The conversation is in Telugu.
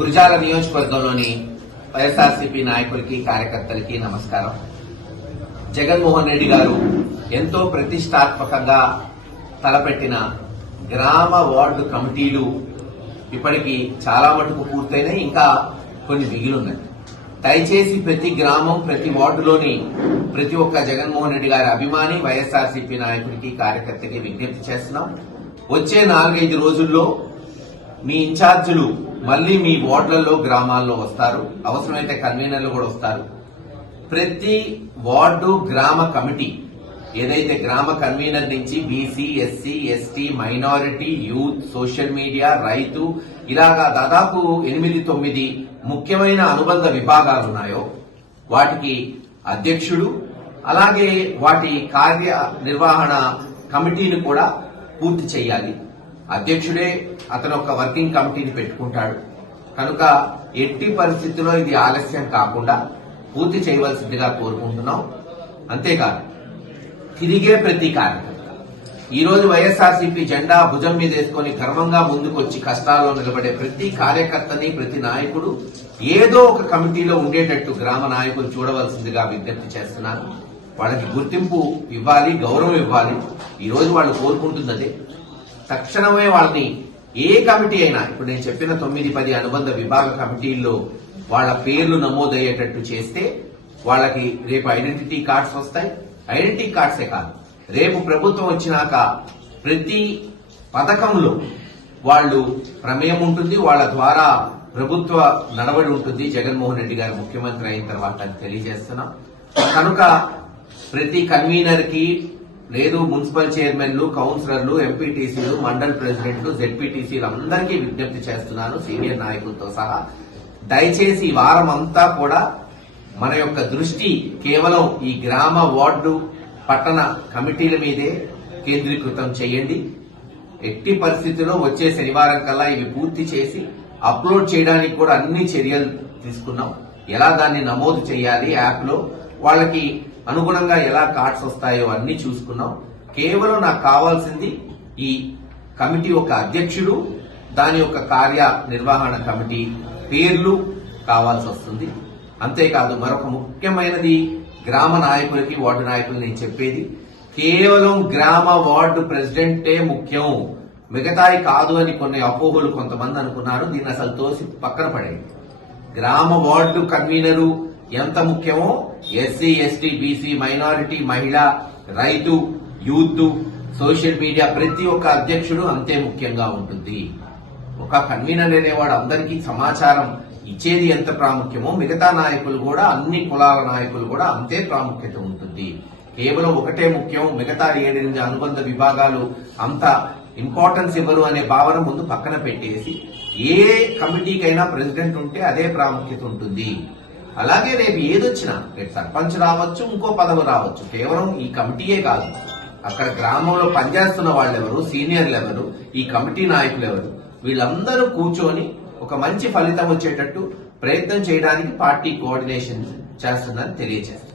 గురజాల నియోజకవర్గంలోని వైఎస్ఆర్సీపీ నాయకులకి కార్యకర్తలకి నమస్కారం. జగన్మోహన్ రెడ్డి గారు ఎంతో ప్రతిష్టాత్మకంగా తలపెట్టిన గ్రామ వార్డు కమిటీలు ఇప్పటికీ చాలా మటుకు పూర్తయినాయి, ఇంకా కొన్ని మిగిలిన్నాయి. దయచేసి ప్రతి గ్రామం, ప్రతి వార్డులోని ప్రతి ఒక్క జగన్మోహన్ రెడ్డి గారి అభిమాని వైఎస్ఆర్సీపీ నాయకుడికి కార్యకర్తకి విజ్ఞప్తి చేస్తున్నాం. వచ్చే 4-5 రోజుల్లో మీ ఇన్ఛార్జీలు మళ్లీ మీ వార్డులలో, గ్రామాల్లో వస్తారు. అవసరమైతే కన్వీనర్లు కూడా వస్తారు. ప్రతి వార్డు గ్రామ కమిటీ ఏదైతే గ్రామ కన్వీనర్ నుంచి BC, SC, ST, minority, youth, social media, రైతు ఇలాగా దాదాపు 8-9 ముఖ్యమైన అనుబంధ విభాగాలు ఉన్నాయో వాటికి అధ్యక్షుడు, అలాగే వాటి కార్యనిర్వహణ కమిటీని కూడా పూర్తి చేయాలి. అధ్యక్షుడే అతను ఒక వర్కింగ్ కమిటీని పెట్టుకుంటాడు కనుక ఎట్టి పరిస్థితుల్లో ఇది ఆలస్యం కాకుండా పూర్తి చేయవలసిందిగా కోరుకుంటున్నాం. అంతేకాదు తిరిగే ప్రతి కార్యకర్త ఈ రోజు వైఎస్ఆర్సీపీ జెండా భుజం మీద వేసుకుని గర్వంగా ముందుకొచ్చి కష్టాల్లో నిలబడే ప్రతి కార్యకర్తని, ప్రతి నాయకుడు ఏదో ఒక కమిటీలో ఉండేటట్టు గ్రామ నాయకులు చూడవలసిందిగా విజ్ఞప్తి చేస్తున్నాను. వాళ్ళకి గుర్తింపు ఇవ్వాలి, గౌరవం ఇవ్వాలి. ఈ రోజు వాళ్ళు కోరుకుంటున్నదే. తక్షణమే వాళ్ళని ఏ కమిటీ అయినా, ఇప్పుడు నేను చెప్పిన 9-10 అనుబంధ విభాగ కమిటీల్లో వాళ్ళ పేర్లు నమోదయ్యేటట్టు చేస్తే వాళ్ళకి రేపు ఐడెంటిటీ కార్డ్స్ వస్తాయి. ఐడెంటిటీ కార్డ్సే కాదు, రేపు ప్రభుత్వం వచ్చినాక ప్రతి పథకంలో వాళ్ళు ప్రమేయం ఉంటుంది, వాళ్ళ ద్వారా ప్రభుత్వ నడవడి ఉంటుంది. జగన్మోహన్ రెడ్డి గారు ముఖ్యమంత్రి అయిన తర్వాత అని తెలియజేస్తున్నాం. కనుక ప్రతి కన్వీనర్ కి లేదు, మున్సిపల్ చైర్మన్లు, కౌన్సిలర్లు, ఎంపీటీసీలు, మండల్ ప్రెసిడెంట్లు, జెడ్పీటీసీలు అందరికీ విజ్ఞప్తి చేస్తున్నాను, సీనియర్ నాయకులతో సహా. దయచేసి ఈ వారం అంతా కూడా మన యొక్క దృష్టి కేవలం ఈ గ్రామ, వార్డు, పట్టణ కమిటీల మీదే కేంద్రీకృతం చేయండి. ఎట్టి పరిస్థితుల్లో వచ్చే శనివారం కల్లా ఇవి పూర్తి చేసి అప్లోడ్ చేయడానికి కూడా అన్ని చర్యలు తీసుకున్నాం. ఎలా దాన్ని నమోదు చేయాలి యాప్ లో, వాళ్ళకి అనుగుణంగా ఎలా కార్డ్స్ వస్తాయో అన్ని చూసుకున్నాం. కేవలం నాకు కావాల్సింది ఈ కమిటీ ఒక అధ్యక్షుడు, దాని యొక్క కార్యనిర్వహణ కమిటీ పేర్లు కావాల్సి వస్తుంది. అంతేకాదు మరొక ముఖ్యమైనది గ్రామ నాయకులకి, వార్డు నాయకులు నేను చెప్పేది, కేవలం గ్రామ వార్డు ప్రెసిడెంటే ముఖ్యం, మిగతాయి కాదు అని కొన్ని అపోహలు కొంతమంది అనుకున్నారు. దీన్ని అసలు తోసి పక్కన పడేది. గ్రామ వార్డు కన్వీనరు ఎంత ముఖ్యమో ఎస్సీ, ఎస్టీ, బీసీ, మైనారిటీ, మహిళ, రైతు, యూత్, సోషల్ మీడియా ప్రతి ఒక్క అధ్యక్షుడు అంతే ముఖ్యంగా ఉంటుంది. ఒక కన్వీనర్ అనేవాడు అందరికీ సమాచారం ఇచ్చేది ఎంత ప్రాముఖ్యమో మిగతా నాయకులు కూడా, అన్ని కులాల నాయకులు కూడా అంతే ప్రాముఖ్యత ఉంటుంది. కేవలం ఒకటే ముఖ్యం, మిగతా 7-8 అనుబంధ విభాగాలు అంత ఇంపార్టెన్స్ ఇవ్వరు అనే భావన ముందు పక్కన పెట్టేసి ఏ కమిటీకైనా ప్రెసిడెంట్ ఉంటే అదే ప్రాముఖ్యత ఉంటుంది. అలాగే రేపు ఏదొచ్చినా, రేపు సర్పంచ్ రావచ్చు, ఇంకో పదవి రావచ్చు, కేవలం ఈ కమిటీయే కాదు, అక్కడ గ్రామంలో పనిచేస్తున్న వాళ్ళెవరు, సీనియర్లు ఎవరు, ఈ కమిటీ నాయకులు ఎవరు, వీళ్ళందరూ కూర్చొని ఒక మంచి ఫలితం వచ్చేటట్టు ప్రయత్నం చేయడానికి పార్టీ కోఆర్డినేషన్ చేస్తుందని తెలియజేస్తారు.